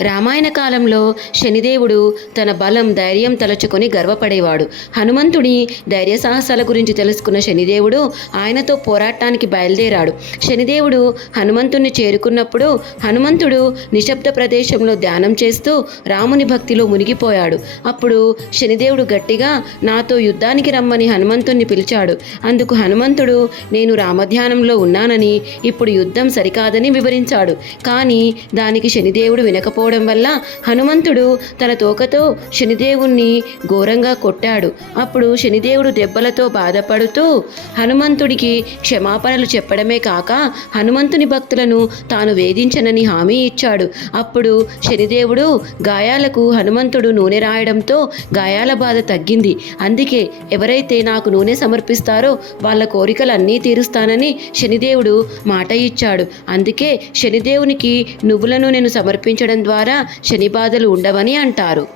రామాయణ కాలంలో శనిదేవుడు తన బలం ధైర్యం తలచుకొని గర్వపడేవాడు. హనుమంతుడి ధైర్య సాహసాల గురించి తెలుసుకున్న శనిదేవుడు ఆయనతో పోరాటానికి బయలుదేరాడు. శనిదేవుడు హనుమంతుణ్ణి చేరుకున్నప్పుడు హనుమంతుడు నిశ్శబ్ద ప్రదేశంలో ధ్యానం చేస్తూ రాముని భక్తిలో మునిగిపోయాడు. అప్పుడు శనిదేవుడు గట్టిగా నాతో యుద్ధానికి రమ్మని హనుమంతుణ్ణి పిలిచాడు. అందుకు హనుమంతుడు నేను రామధ్యానంలో ఉన్నానని, ఇప్పుడు యుద్ధం సరికాదని వివరించాడు. కానీ దానికి శనిదేవుడు వినకపోవడం వల్ల హనుమంతుడు తన తోకతో శనిదేవుణ్ణి ఘోరంగా కొట్టాడు. అప్పుడు శనిదేవుడు దెబ్బలతో బాధపడుతూ హనుమంతుడికి క్షమాపణలు చెప్పడమే కాక హనుమంతుని భక్తులను తాను వేధించనని హామీ ఇచ్చాడు. అప్పుడు శనిదేవుడు గాయాలకు హనుమంతుడు నూనె రాయడంతో గాయాల బాధ తగ్గింది. అందుకే ఎవరైతే నాకు నూనె సమర్పిస్తారో వాళ్ళ కోరికలన్నీ తీరుస్తానని శనిదేవుడు మాట ఇచ్చాడు. అందుకే శనిదేవునికి నువ్వుల నూనెను సమర్పించడం ద్వారా శని బాధలు ఉండవని అంటారు.